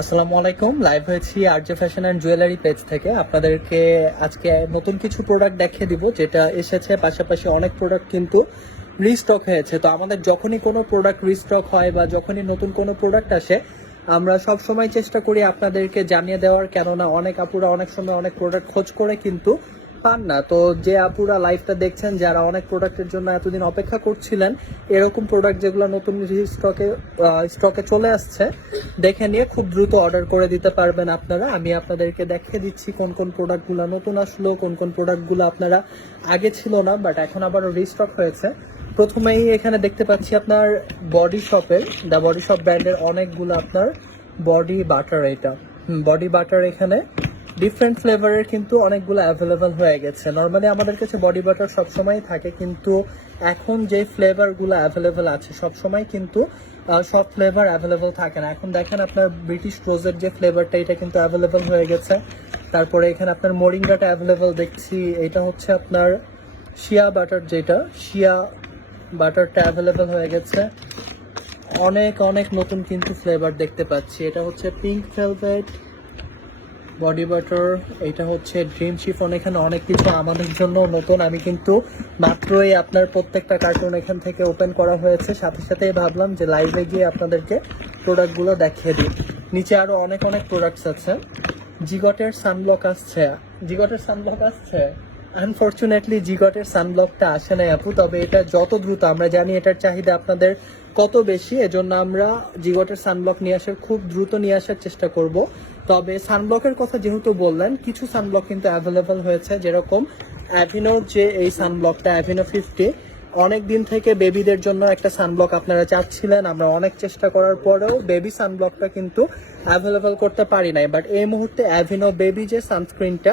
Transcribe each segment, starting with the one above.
আসসালামু আলাইকুম। লাইভ হয়েছি RJ fashion and jewellery page থেকে। আপনাদেরকে আজকে নতুন কিছু প্রোডাক্ট দেখিয়ে দিব যেটা এসেছে, পাশাপাশি অনেক প্রোডাক্ট কিন্তু রিস্টক হয়েছে। তো আমাদের যখনই কোনো প্রোডাক্ট রিস্টক হয় বা যখনই নতুন কোনো প্রোডাক্ট আসে, আমরা সব সময় চেষ্টা করি আপনাদেরকে জানিয়ে দেওয়ার, কেননা অনেক আপুরা অনেক সময় অনেক প্রোডাক্ট খোঁজ করে কিন্তু পান না। তো যে আপুরা লাইভটা দেখছেন, যারা অনেক প্রোডাক্টের জন্য এতদিন অপেক্ষা করছিলেন, এরকম প্রোডাক্ট যেগুলো নতুন স্টকে চলে আসছে, দেখে নিয়ে খুব দ্রুত অর্ডার করে দিতে পারবেন আপনারা। আমি আপনাদেরকে দেখিয়ে দিচ্ছি কোন কোন প্রোডাক্টগুলো নতুন আসলো, কোন কোন প্রোডাক্টগুলো আপনারা আগে ছিল না বাট এখন আবারও রিস্টক হয়েছে। প্রথমেই এখানে দেখতে পাচ্ছি আপনার বডি শপের, দ্য বডি শপ ব্র্যান্ডের অনেকগুলো আপনার বডি বাটার। এটা বডি বাটার এখানে ডিফারেন্ট ফ্লেভারের কিন্তু অনেকগুলো অ্যাভেলেবেল হয়ে গেছে। নর্মালি আমাদের কাছে বডি বাটার সবসময় থাকে, কিন্তু এখন যে ফ্লেভারগুলো অ্যাভেলেবেল আছে সবসময় কিন্তু সব ফ্লেভার অ্যাভেলেবেল থাকে না। এখন দেখেন আপনার ব্রিটিশ রোজের যে ফ্লেভারটা, এটা কিন্তু অ্যাভেলেবেল হয়ে গেছে। তারপরে এখানে আপনার মোরিঙ্গাটা অ্যাভেলেবেল দেখছি। এটা হচ্ছে আপনার শিয়া বাটার, যেটা শিয়া বাটারটা অ্যাভেলেবেল হয়ে গেছে। অনেক অনেক নতুন কিন্তু ফ্লেভার দেখতে পাচ্ছি। এটা হচ্ছে পিঙ্ক ভেলভেট বডি বাটার, এটা হচ্ছে ড্রিম শিফন। এখানে অনেক কিছু আমাদের জন্য নতুন। আমি কিন্তু মাত্রই আপনার প্রত্যেকটা কার্টুন এখান থেকে ওপেন করা হয়েছে, সাথে সাথেই ভাবলাম যে লাইভে গিয়ে আপনাদেরকে প্রোডাক্টগুলো দেখিয়ে দিই। নিচে আরো অনেক অনেক প্রোডাক্টস আছে। জিগটের সানব্লক আসছে, জিগটের সানব্লক আসছে। আনফরচুনেটলি জিগটের সানব্লকটা আসে নাই আপু, তবে এটা যত দ্রুত, আমরা জানি এটার চাহিদা আপনাদের কত বেশি, এজন্য আমরা জিগটের সানব্লক নিয়ে আসার খুব দ্রুত নিয়ে আসার চেষ্টা করব। তবে সানব্লকের কথা যেহেতু বললেন, কিছু সানব্লক কিন্তু অ্যাভেলেবেল হয়েছে, যেরকম অ্যাভিনোর যে এই সানব্লকটা অ্যাভিনো 50, অনেক দিন থেকে বেবিদের জন্য একটা সানব্লক আপনারা চাচ্ছিলেন। আমরা অনেক চেষ্টা করার পরেও বেবি সানব্লকটা কিন্তু অ্যাভেলেবেল করতে পারি নাই, বাট এই মুহূর্তে অ্যাভিনো বেবি যে সানস্ক্রিনটা,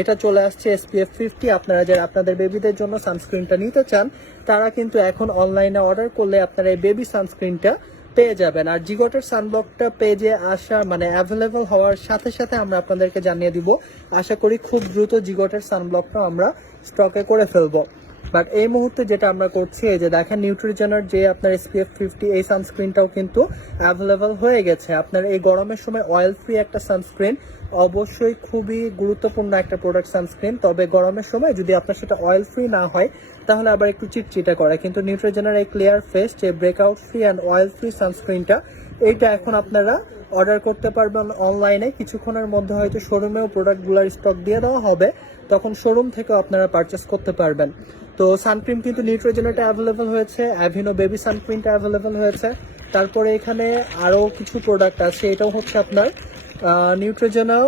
এটা চলে আসছে SPF 50। আপনারা যারা আপনাদের বেবিদের জন্য সানস্ক্রিনটা নিতে চান, তারা কিন্তু এখন অনলাইনে অর্ডার করলে আপনারা এই বেবি সানস্ক্রিনটা পেয়ে যাবেন। আর জিগটের সানব্লকটা পেজে আসা মানে অ্যাভেলেবল হওয়ার সাথে সাথে আমরা আপনাদেরকে জানিয়ে দিব। আশা করি খুব দ্রুত জিগটের সানব্লকটা আমরা স্টকে করে ফেলবো। বাট এই মুহূর্তে যেটা আমরা করছি, এই যে দেখেন নিউট্রিজেনার যে আপনার SPF 50 এই সানস্ক্রিনটাও কিন্তু অ্যাভেলেবল হয়ে গেছে। আপনার এই গরমের সময় অয়েল ফ্রি একটা সানস্ক্রিন অবশ্যই খুবই গুরুত্বপূর্ণ একটা প্রোডাক্ট সানস্ক্রিন। তবে গরমের সময় যদি আপনার সেটা অয়েল ফ্রি না হয়, তাহলে আবার একটু চিটচিটা করে। কিন্তু নিউট্রিজেনার এই ক্লিয়ার ফেস যে breakout free and oil free সানস্ক্রিনটা, এইটা এখন আপনারা অর্ডার করতে পারবেন অনলাইনে। কিছুক্ষণের মধ্যে হয়তো শোরুমেও প্রোডাক্টগুলোর স্টক দিয়ে দেওয়া হবে, তখন শোরুম থেকেও আপনারা পারচেস করতে পারবেন। তো সানক্রিম কিন্তু নিউট্রিজেনাটা অ্যাভেলেবেল হয়েছে, অ্যাভিনো বেবি সানক্রিমটা অ্যাভেলেবেল হয়েছে। তারপরে এখানে আরও কিছু প্রোডাক্ট আছে। এটাও হচ্ছে আপনার Neutrogena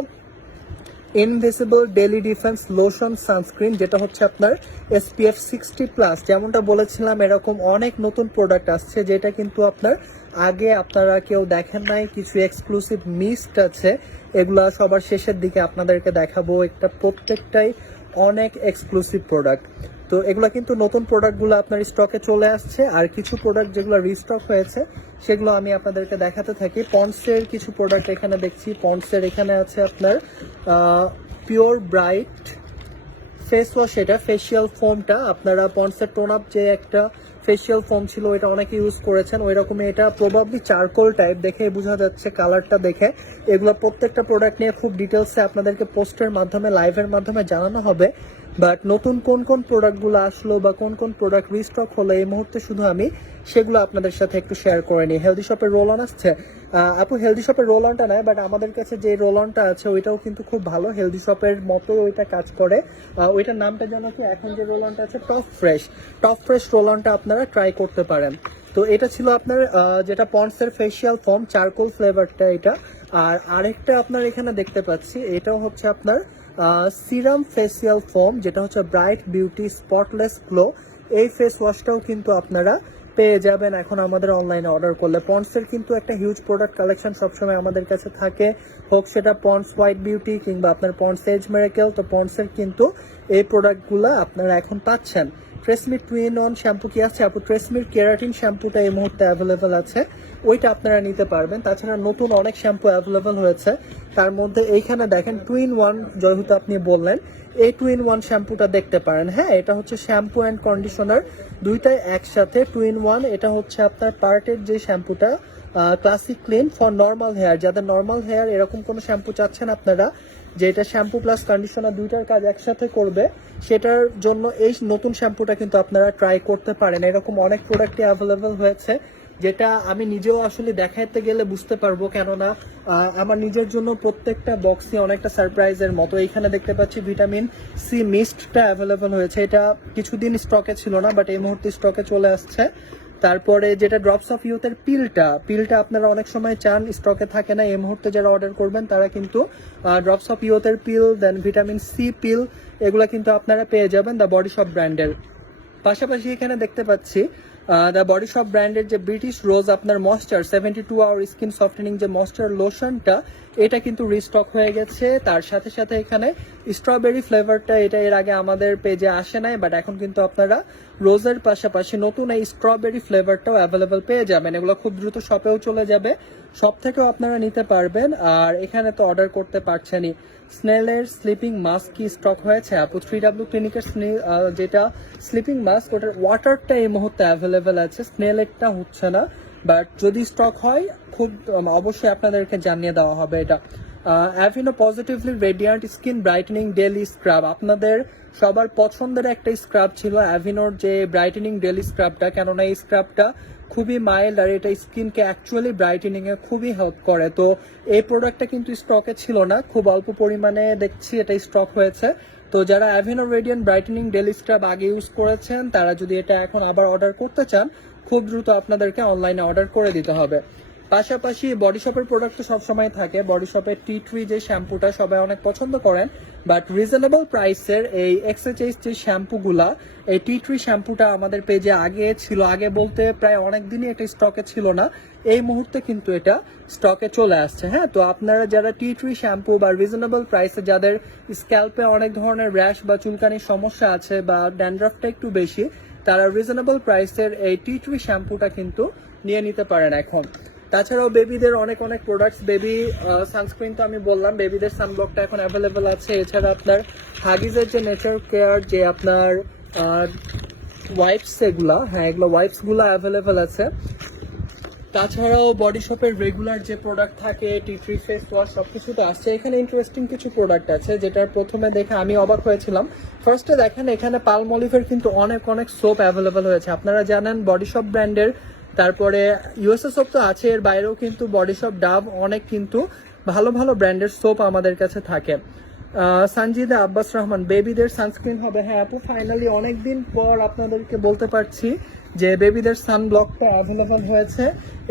invisible daily defense lotion sunscreen, যেটা হচ্ছে আপনার SPF 60+। যেমনটা বলেছিলাম, এরকম অনেক নতুন প্রোডাক্ট আসছে যেটা কিন্তু আপনার আগে আপনারা কেউ দেখেন নাই। কিছু এক্সক্লুসিভ মিস্ট আছে, এগুলা সবার শেষের দিকে আপনাদেরকে দেখাবো। একটা প্রত্যেকটাই অনেক এক্সক্লুসিভ প্রোডাক্ট। তো এগুলা কিন্তু নতুন প্রোডাক্টগুলো আপনার স্টকে চলে আসছে। আর কিছু প্রোডাক্ট যেগুলো রিস্টক হয়েছে, সেগুলো আমি আপনাদেরকে দেখাতে থাকি। পন্ডসের কিছু প্রোডাক্ট এখানে দেখছি। পন্ডসের এখানে আছে আপনার পিওর ব্রাইট ফেস ওয়াশ, এটা ফেসিয়াল ফোমটা। আপনারা পন্ডসের টোন আপ যে একটা ফেসিয়াল ফোম ছিল, এটা অনেকে ইউজ করেছেন। ওই রকমই এটা প্রবাবলি চারকোল টাইপ, দেখে বোঝা যাচ্ছে কালারটা দেখে। এগুলো প্রত্যেকটা প্রোডাক্ট নিয়ে খুব ডিটেলসে আপনাদেরকে পোস্টের মাধ্যমে, লাইভের মাধ্যমে জানানো হবে। বাট নতুন কোন কোন প্রোডাক্টগুলো আসলো বা কোন কোন প্রোডাক্ট রিস্টক হলো এই মুহূর্তে শুধু আমি সেগুলো আপনাদের সাথে একটু শেয়ার করে নিই। হেলদি শপের রোল অন আসছে আপু। হেলদি শপের রোল অনটা নয়, বাট আমাদের কাছে যে রোল অনটা আছে ওইটাও কিন্তু খুব ভালো, হেলদি শপের মতো ওইটা কাজ করে। ওইটার নামটা যেন কি, এখন যে রোল অনটা আছে টপ ফ্রেশ রোল অনটা আপনারা ট্রাই করতে পারেন। তো এটা ছিল আপনার যেটা পন্ডসের ফেসিয়াল ফোম চারকোল ফ্লেভারটা এটা। আর আরেকটা আপনার এখানে দেখতে পাচ্ছি, এটাও হচ্ছে আপনার সিরাম ফেসিয়াল ফোম, যেটা হচ্ছে ব্রাইট বিউটি স্পটলেস গ্লো। এই ফেস ওয়াশটাও কিন্তু আপনারা পেয়ে যাবেন এখন আমাদের অনলাইনে অর্ডার করলে। পন্ডসের কিন্তু একটা হিউজ প্রোডাক্ট কালেকশন সবসময় আমাদের কাছে থাকে, হোক সেটা পন্ডস হোয়াইট বিউটি কিংবা আপনার পন্ডস এজ মেরাকেল। তো পন্ডসের কিন্তু এই প্রোডাক্টগুলো আপনারা এখন পাচ্ছেন। ট্রেসমির টুইন অন শ্যাম্পু কি আছে আপু? ট্রেসমির কেরাটিন শ্যাম্পুটা এই মুহূর্তে অ্যাভেলেবেল আছে, ওইটা আপনারা নিতে পারবেন। তাছাড়া নতুন অনেক শ্যাম্পু অ্যাভেলেবেল হয়েছে, তার মধ্যে এইখানে দেখেন টুইন ওয়ান, যেহেতু আপনি বললেন, এই টুইন ওয়ান শ্যাম্পুটা দেখতে পারেন। হ্যাঁ, এটা হচ্ছে শ্যাম্পু অ্যান্ড কন্ডিশনার দুইটাই একসাথে টুইন ওয়ান। এটা হচ্ছে আপনার পার্টের যে শ্যাম্পুটা, classic clean for normal hair. যাদের নর্মাল হেয়ার এরকম কোনো শ্যাম্পু চাচ্ছেন আপনারা, যেটা শ্যাম্পু প্লাস কন্ডিশনার দুইটার কাজ একসাথে করবে, সেটার জন্য এই নতুন শ্যাম্পুটা কিন্তু আপনারা ট্রাই করতে পারেন। এরকম অনেক প্রোডাক্টই অ্যাভেলেবেল হয়েছে, যেটা আমি নিজেও আসলে দেখাতে গেলে বুঝতে পারবো, কেননা আমার নিজের জন্য প্রত্যেকটা বক্সই অনেকটা সারপ্রাইজের মতো। এইখানে দেখতে পাচ্ছি ভিটামিন সি মিস্টটা অ্যাভেলেবেল হয়েছে, এটা কিছুদিন স্টকে ছিল না, বাট এই মুহূর্তে স্টকে চলে আসছে। তারপরে যেটা ড্রপস অফ ইউথের পিলটা আপনারা অনেক সময় চান, স্টকে থাকে না, এই মুহূর্তে যারা অর্ডার করবেন তারা কিন্তু ড্রপস অফ ইউথের peel, then vitamin C peel, এগুলো কিন্তু আপনারা পেয়ে যাবেন দ্য বডি শপ ব্র্যান্ডের। পাশাপাশি এখানে দেখতে পাচ্ছি দ্য বডি শপ ব্র্যান্ডের যে ব্রিটিশ রোজ আপনার ময়েশ্চার 72 আওয়ার স্কিন সফটেনিং যে ময়েশ্চার লোশনটা, এটা কিন্তু রিস্টক হয়ে গেছে। তার সাথে সাথে এখানে স্ট্রবেরি ফ্লেভারটা, এটা এর আগে আমাদের পেজে আসে নাই, বাট এখন কিন্তু আপনারা রোজের পাশাপাশি নতুন এই স্ট্রবেরি ফ্লেভারটাও অ্যাভেলেবেল পেয়ে যাবেন। এগুলো খুব দ্রুত শপেও চলে যাবে, শপ থেকেও আপনারা নিতে পারবেন। আর এখানে তো অর্ডার করতে পারছেনই, স্নেলের স্লিপিং মাস্ক কি স্টক হয়েছে আপু? 3W ক্লিনিকের যেটা স্লিপিং মাস্ক, ওটার ওয়াটারটা এই মুহূর্তে অ্যাভেলেবেল আছে, স্নেলেরটা হচ্ছে না, বাট যদি স্টক হয় খুব অবশ্যই আপনাদেরকে জানিয়ে দেওয়া হবে। এটা Aveeno positively radiant skin brightening daily scrub, আপনাদের সবার পছন্দের একটা স্ক্রাব ছিল অ্যাভিনোর যে ব্রাইটেনিং ডেলি স্ক্রাবটা, কেননা এই স্ক্রাবটা খুবই মাইল্ড আর এটা স্কিনকে অ্যাকচুয়ালি ব্রাইটেনিং এ খুবই হেল্প করে। তো এই প্রোডাক্টটা কিন্তু স্টকে ছিল না, খুব অল্প পরিমাণে দেখছি এটা স্টক হয়েছে। তো যারা Aveeno radiant brightening daily scrub আগে ইউজ করেছেন, তারা যদি এটা এখন আবার অর্ডার করতে চান, খুব দ্রুত আপনাদেরকে অনলাইনে অর্ডার করে দিতে হবে। পাশাপাশি বডি শপের প্রোডাক্ট তো সবসময় থাকে, বডি শপের টি ট্রি যে শ্যাম্পুটা সবাই অনেক পছন্দ করেন, বাট রিজনেবল প্রাইসের এই এক্সএচএইচ যে শ্যাম্পুগুলা, এই টি ট্রি শ্যাম্পুটা আমাদের পেজে আগে ছিল, আগে বলতে প্রায় অনেক দিনই এটা স্টকে ছিল না, এই মুহূর্তে কিন্তু এটা স্টকে চলে আসছে। হ্যাঁ, তো আপনারা যারা টি ট্রি শ্যাম্পু বা রিজনেবল প্রাইসে, যাদের স্ক্যাল্পে অনেক ধরনের র্যাশ বা চুলকানির সমস্যা আছে বা ড্যান্ড্রাফটা একটু বেশি, তারা রিজনেবল প্রাইসের এই টি ট্রি শ্যাম্পুটা কিন্তু নিয়ে নিতে পারেন এখন। তাছাড়াও বেবিদের অনেক প্রোডাক্টস, বেবি সানস্ক্রিন তো আমি বললাম, বেবিদের সানব্লকটা এখন অ্যাভেলেবেল আছে। এছাড়া আপনার হাগিজের যে নেচার কেয়ার যে আপনার ওয়াইপস, এগুলো, হ্যাঁ এগুলো ওয়াইপসগুলো অ্যাভেলেবেল আছে। তাছাড়াও বডি শপের রেগুলার যে প্রোডাক্ট থাকে, টি ট্রি ফেস ওয়াশ, সবকিছু তো আসছে। এখানে ইন্টারেস্টিং কিছু প্রোডাক্ট আছে, যেটার প্রথমে দেখে আমি অবাক হয়েছিলাম। ফার্স্টে দেখেন এখানে পালমলিভের কিন্তু অনেক সোপ অ্যাভেলেবেল হয়েছে। আপনারা জানেন বডি শপ ব্র্যান্ডের, তারপরে ইউএসএ সোপ তো আছে, এর বাইরেও কিন্তু বডি শপ, ডাভ, অনেক কিন্তু ভালো ব্র্যান্ডের সোপ আমাদের কাছে থাকে। সানজিদা আব্বাস রহমান, বেবিদের সানস্ক্রিন হবে? হ্যাঁ আপু, ফাইনালি অনেকদিন পর আপনাদেরকে বলতে পারছি যে বেবিদের সানব্লকটা অ্যাভেলেবল হয়েছে।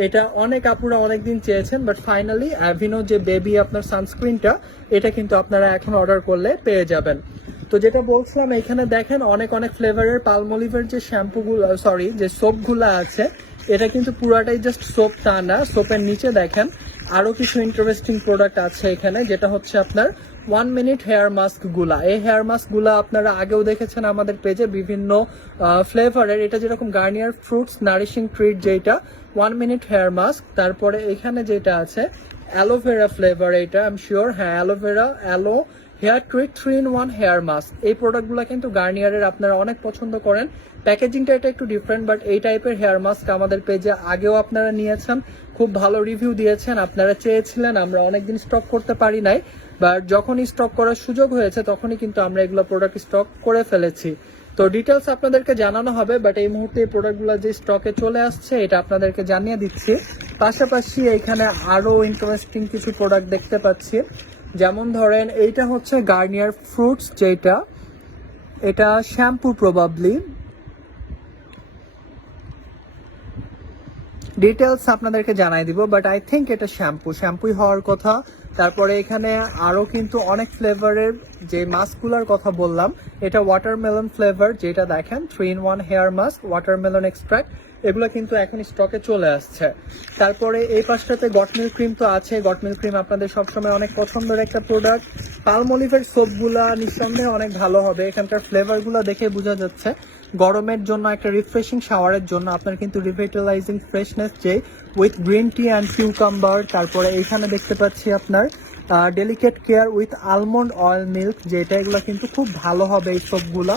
এটা অনেক আপুরা অনেকদিন চেয়েছেন, বাট ফাইনালি অ্যাভিনো যে বেবি আপনার সানস্ক্রিনটা, এটা কিন্তু আপনারা এখন অর্ডার করলে পেয়ে যাবেন। তো যেটা বলছিলাম, এখানে দেখেন অনেক ফ্লেভারের পালমলিভের যে শ্যাম্পুগুলো, সরি যে সোপগুলো আছে, এটা কিন্তু পুরাটাই জাস্ট সোপ তা না, সোপের নিচে দেখেন আরো কিছু ইন্টারেস্টিং প্রোডাক্ট আছে এখানে, যেটা হচ্ছে আপনার 1 মিনিট হেয়ার মাস্ক গুলা। এই হেয়ার মাস্ক গুলা আপনারা আগেও দেখেছেন আমাদের পেজে বিভিন্ন ফ্লেভারের, এটা যেরকম গার্নিয়ার ফ্রুটস নারিশিং ট্রিট যেটা 1 মিনিট হেয়ার মাস্ক। তারপরে এখানে যেটা আছে অ্যালোভেরা ফ্লেভার, এটা আই এম শিওর, হ্যাঁ aloe vera hair treat 3-in-1 hair mask. এই প্রোডাক্টগুলো কিন্তু গার্নিয়ারের আপনারা অনেক পছন্দ করেন। প্যাকেজিংটা এটা একটু ডিফারেন্ট, বাট এই টাইপের হেয়ার মাস্ক আমাদের পেজে আগেও আপনারা নিয়েছেন, খুব ভালো রিভিউ দিয়েছেন, আপনারা চেয়েছিলেন, আমরা অনেকদিন স্টক করতে পারি নাই, বাট যখনই স্টক করার সুযোগ হয়েছে তখনই কিন্তু আমরা এগুলো প্রোডাক্ট স্টক করে ফেলেছি। তো ডিটেলস আপনাদেরকে জানানো হবে, বাট এই মুহূর্তে এই প্রোডাক্টগুলো যে স্টকে চলে আসছে এটা আপনাদেরকে জানিয়ে দিচ্ছি। পাশাপাশি এখানে আরো ইন্টারেস্টিং কিছু প্রোডাক্ট দেখতে পাচ্ছি, যেমন ধরেন এইটা হচ্ছে গার্নিয়ার ফ্রুটস, যেটা এটা শ্যাম্পু প্রবাবলি, ডিটেলস আপনাদেরকে জানাই দিব, বাট আই থিঙ্ক এটা শ্যাম্পুই হওয়ার কথা। তারপরে এখানে আরো কিন্তু অনেক ফ্লেভারের যে মাস্কগুলোর কথা বললাম, এটা ওয়াটারমেলন ফ্লেভার, যেটা দেখেন 3-in-1 hair mask watermelon extract, এগুলো কিন্তু এখন স্টকে চলে আসছে। তারপরে এই পাশটাতে গটমিল ক্রিম তো আছে, গটমিল ক্রিম আপনাদের সবসময় অনেক পছন্দের একটা প্রোডাক্ট। পালমলিভের সোপগুলা নিঃসন্দেহে অনেক ভালো হবে, এখানকার ফ্লেভারগুলো দেখে বোঝা যাচ্ছে গরমের জন্য একটা রিফ্রেশিং শাওয়ারের জন্য আপনার কিন্তু রিভিটালাইজিং ফ্রেশনেস যে with green tea and cucumber. তারপরে এইখানে দেখতে পাচ্ছি আপনার delicate care with almond oil milk, যেটা এগুলো কিন্তু খুব ভালো হবে এই সোপগুলা।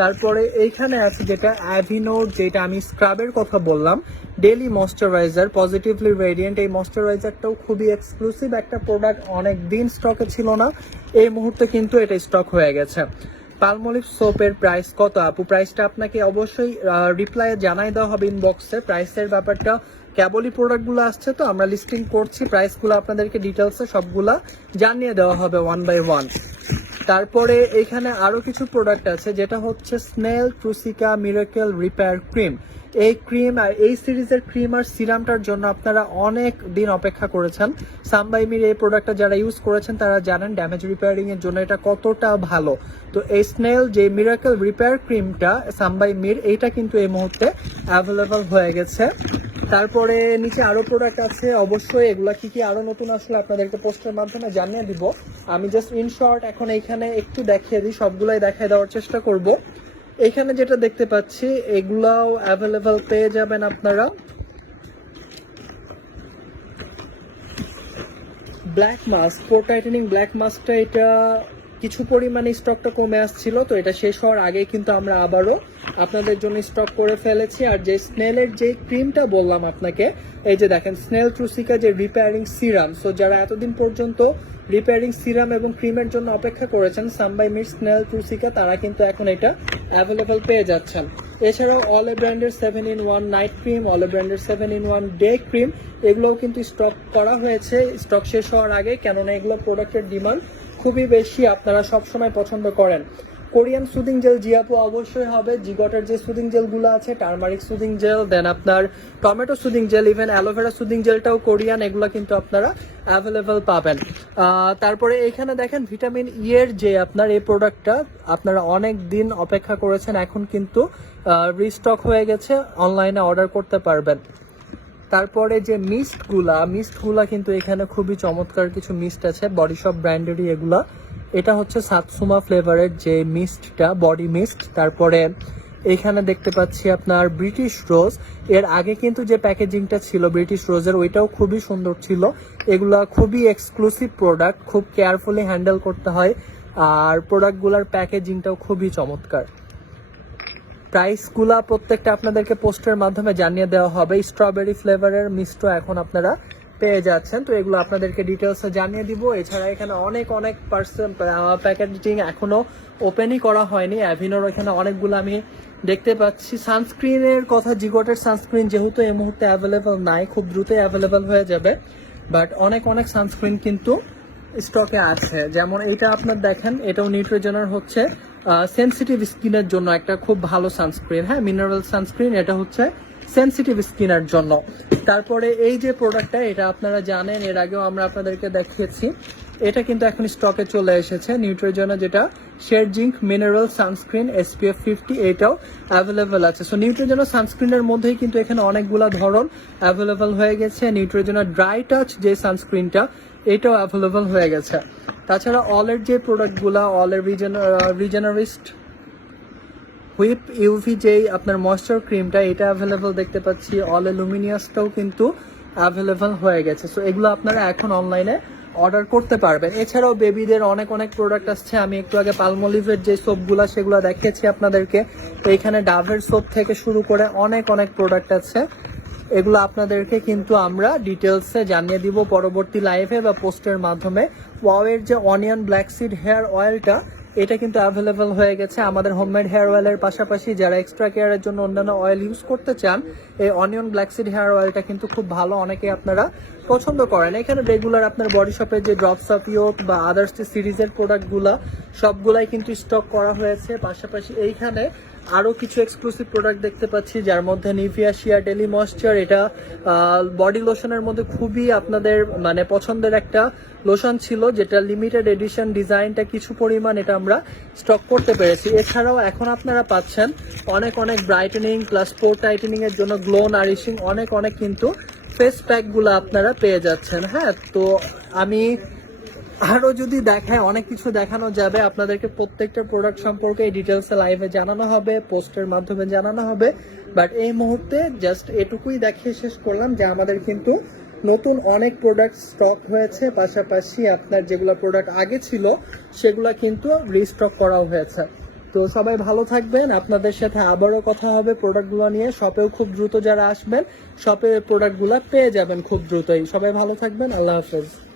তারপরে এইখানে আছে যেটা অ্যাভিনোর, যেটা আমি স্ক্রাবের কথা বললাম, ডেইলি ময়শ্চারাইজার পজিটিভলি রেডিয়েন্ট। এই ময়শ্চারাইজারটাও খুবই এক্সক্লুসিভ একটা প্রোডাক্ট, অনেক দিন স্টকে ছিল না, এই মুহূর্তে কিন্তু এটা স্টক হয়ে গেছে। পালমোলিভ সোপের প্রাইস কত আপু? প্রাইসটা আপনাকে অবশ্যই রিপ্লাই জানাই দেওয়া হবে ইনবক্সে। প্রাইসের ব্যাপারটা কেবলই প্রোডাক্টগুলো আসছে তো আমরা লিস্টিং করছি, প্রাইসগুলো আপনাদেরকে ডিটেলসে সবগুলা জানিয়ে দেওয়া হবে ওয়ান বাই ওয়ান। তারপরে এখানে আরো কিছু প্রোডাক্ট আছে, যেটা হচ্ছে স্নেল ট্রুসিকা মিরাকেল রিপেয়ার ক্রিম। এই ক্রিম আর এই সিরিজের ক্রিম আর সিরামটার জন্য আপনারা অনেক দিন অপেক্ষা করেছেন। সামবাইমির এই প্রোডাক্টটা যারা ইউজ করেছেন তারা জানেন ড্যামেজ রিপেয়ারিং এর জন্য এটা কতটা ভালো। তো এই স্নেল যে মিরাকেল রিপেয়ার ক্রিমটা সামবাইমির, এইটা কিন্তু এই মুহূর্তে অ্যাভেলেবল হয়ে গেছে। তারপরে নিচে আরো প্রোডাক্ট আছে, অবশ্যই এগুলা কি কি আরো নতুন আসলে আপনাদেরকে পোস্টের মাধ্যমে জানিয়ে দিব। আমি জাস্ট ইন শর্ট এখন এইখানে একটু দেখিয়ে দিই, সবগুলাই দেখায় দেওয়ার চেষ্টা করব। এখানে যেটা দেখতে পাচ্ছি এগুলাও অ্যাভেলেবল পেয়ে যাবেন আপনারা। ব্ল্যাক মাস্ক, পোর টাইটেনিং ব্ল্যাক মাস্কটা, এটা কিছু পরিমাণে স্টকটা কমে আসছিল, তো এটা শেষ হওয়ার আগে কিন্তু আমরা আবারও আপনাদের জন্য স্টক করে ফেলেছি। আর যে স্নেলের যে ক্রিমটা বললাম আপনাকে, এই যে দেখেন স্নেল ট্রুসিকা যে রিপেয়ারিং সিরাম, সো যারা এতদিন পর্যন্ত রিপেয়ারিং সিরাম এবং ক্রিমের জন্য অপেক্ষা করেছেন সামবাইমির স্নেল ট্রুসিকা, তারা কিন্তু এখন এটা অ্যাভেলেবল পেয়ে যাচ্ছেন। এছাড়াও অলে ব্র্যান্ডের 7-in-1 নাইট ক্রিম, অলে ব্র্যান্ডের 7-in-1 ডে ক্রিম, এগুলোও কিন্তু স্টক করা হয়েছে স্টক শেষ হওয়ার আগে, কেননা এগুলো প্রোডাক্টের ডিমান্ড খুবই বেশি, আপনারা সবসময় পছন্দ করেন। কোরিয়ান সুদিং জেল জিয়াপু অবশ্যই হবে, জিগটের যে সুদিং জেলগুলো আছে, টার্মারিক সুদিং জেল, দেন আপনার tomato soothing gel, even aloe vera soothing জেলটাও কোরিয়ান, এগুলো কিন্তু আপনারা অ্যাভেলেবেল পাবেন। তারপরে এখানে দেখেন ভিটামিন ই এর যে আপনার এই প্রোডাক্টটা আপনারা অনেক দিন অপেক্ষা করেছেন, এখন কিন্তু রিস্টক হয়ে গেছে, অনলাইনে অর্ডার করতে পারবেন। তারপরে যে মিস্টগুলা কিন্তু এখানে খুবই চমৎকার কিছু মিস্ট আছে, বডি শপ ব্র্যান্ডেরই এগুলা। এটা হচ্ছে সাতসুমা ফ্লেভারের যে মিস্টটা, বডি মিস্ট। তারপরে এখানে দেখতে পাচ্ছি আপনার ব্রিটিশ রোজ, এর আগে কিন্তু যে প্যাকেজিংটা ছিল ব্রিটিশ রোজের, ওইটাও খুবই সুন্দর ছিল। এগুলা খুবই এক্সক্লুসিভ প্রোডাক্ট, খুব কেয়ারফুলি হ্যান্ডেল করতে হয়, আর প্রোডাক্টগুলোর প্যাকেজিংটাও খুবই চমৎকার। প্রাইসগুলা প্রত্যেকটা আপনাদেরকে পোস্টের মাধ্যমে জানিয়ে দেওয়া হবে। স্ট্রবেরি ফ্লেভারের মিস্টও এখন আপনারা পেয়ে যাচ্ছেন, তো এগুলো আপনাদেরকে ডিটেলসে জানিয়ে দিব। এছাড়া এখানে অনেক প্যাকেজিং এখনো ওপেনই করা হয়নি। অ্যাভিনোর এখানে অনেকগুলো আমি দেখতে পাচ্ছি। সানস্ক্রিনের কথা, জিগটের সানস্ক্রিন যেহেতু এই মুহূর্তে অ্যাভেলেবল নাই, খুব দ্রুতই অ্যাভেলেবল হয়ে যাবে, বাট অনেক সানস্ক্রিন কিন্তু স্টকে আছে। যেমন এটা আপনার দেখেন, এটাও নিউট্রিজেনার হচ্ছে সেনসিটিভ স্কিনের জন্য একটা খুব ভালো সানস্ক্রিন, হ্যাঁ মিনারেল সানস্ক্রিন, এটা হচ্ছে সেনসিটিভ স্কিনের জন্য। তারপরে এই যে প্রোডাক্টটা, এটা আপনারা জানেন, এর আগেও আমরা আপনাদেরকে দেখিয়েছি, এটা কিন্তু এখন স্টকে চলে এসেছে নিউট্রিজেনা, যেটা share zinc mineral sunscreen SPF 50, এটাও অ্যাভেলেবেল আছে। সো নিউট্রিজেনা সানস্ক্রিনের মধ্যেই কিন্তু এখানে অনেকগুলা ধরন অ্যাভেলেবেল হয়ে গেছে। নিউট্রিজেনা ড্রাই টাচ যে সানস্ক্রিনটা, এটাও অ্যাভেলেবল হয়ে গেছে। তাছাড়া অলের যে প্রোডাক্টগুলা, অলের রিজেনারিস্ট হুইপ ইউভি যেই আপনার ময়েশ্চার ক্রিমটা, এটা অ্যাভেলেবল দেখতে পাচ্ছি। অলে লুমিনিয়াসটাও কিন্তু অ্যাভেলেবল হয়ে গেছে। সো এগুলো আপনারা এখন অনলাইনে অর্ডার করতে পারবেন। এছাড়াও বেবিদের অনেক প্রোডাক্ট আসছে। আমি একটু আগে পালমোলিভের যে সোপগুলো সেগুলো দেখিয়েছি আপনাদেরকে, তো এখানে ডাভের সোপ থেকে শুরু করে অনেক প্রোডাক্ট আছে। এগুলো আপনাদেরকে কিন্তু আমরা ডিটেলসে জানিয়ে দিব পরবর্তী লাইভে বা পোস্টের মাধ্যমে। ওয়াওয়ের যে অনিয়ন ব্ল্যাক সিড হেয়ার অয়েলটা, এটা কিন্তু অ্যাভেলেবল হয়ে গেছে। আমাদের হোমমেড হেয়ার অয়েলের পাশাপাশি যারা এক্সট্রা কেয়ারের জন্য অন্যান্য অয়েল ইউজ করতে চান, এই অনিয়ন ব্ল্যাক সিড হেয়ার অয়েলটা কিন্তু খুব ভালো, অনেকে আপনারা পছন্দ করেন। এখানে রেগুলার আপনার বডি শপের যে ড্রপস অফ ইয়োক বা আদার্স যে সিরিজের প্রোডাক্টগুলো সবগুলাই কিন্তু স্টক করা হয়েছে। পাশাপাশি এইখানে আরও কিছু এক্সক্লুসিভ প্রোডাক্ট দেখতে পাচ্ছি, যার মধ্যে নিভিয়া শিয়া ডেলি ময়েশ্চার, এটা বডি লোশনের মধ্যে খুবই আপনাদের মানে পছন্দের একটা লোশন ছিল, যেটা লিমিটেড এডিশন, ডিজাইনটা কিছু পরিমাণ এটা আমরা স্টক করতে পেরেছি। এছাড়াও এখন আপনারা পাচ্ছেন অনেক ব্রাইটেনিং প্লাস পোর টাইটেনিং এর জন্য গ্লো নারিশিং অনেক কিন্তু ফেস প্যাকগুলো আপনারা পেয়ে যাচ্ছেন। হ্যাঁ, তো আমি আরো যদি দেখায় অনেক কিছু দেখানো যাবে আপনাদেরকে, প্রত্যেকটা প্রোডাক্ট সম্পর্কে এই ডিটেলসে লাইভে জানানো হবে, পোস্টের মাধ্যমে জানানো হবে। বাট এই মুহূর্তে জাস্ট এটুকুই দেখিয়ে শেষ করলাম যে আমাদের কিন্তু নতুন অনেক প্রোডাক্ট স্টক হয়েছে, পাশাপাশি আপনার যেগুলো প্রোডাক্ট আগে ছিল সেগুলো কিন্তু রিস্টক করাও হয়েছে। তো সবাই ভালো থাকবেন, আপনাদের সাথে আবারও কথা হবে প্রোডাক্টগুলো নিয়ে। শপেও খুব দ্রুত যারা আসবেন শপে প্রোডাক্টগুলো পেয়ে যাবেন খুব দ্রুতই। সবাই ভালো থাকবেন, আল্লাহ হাফেজ।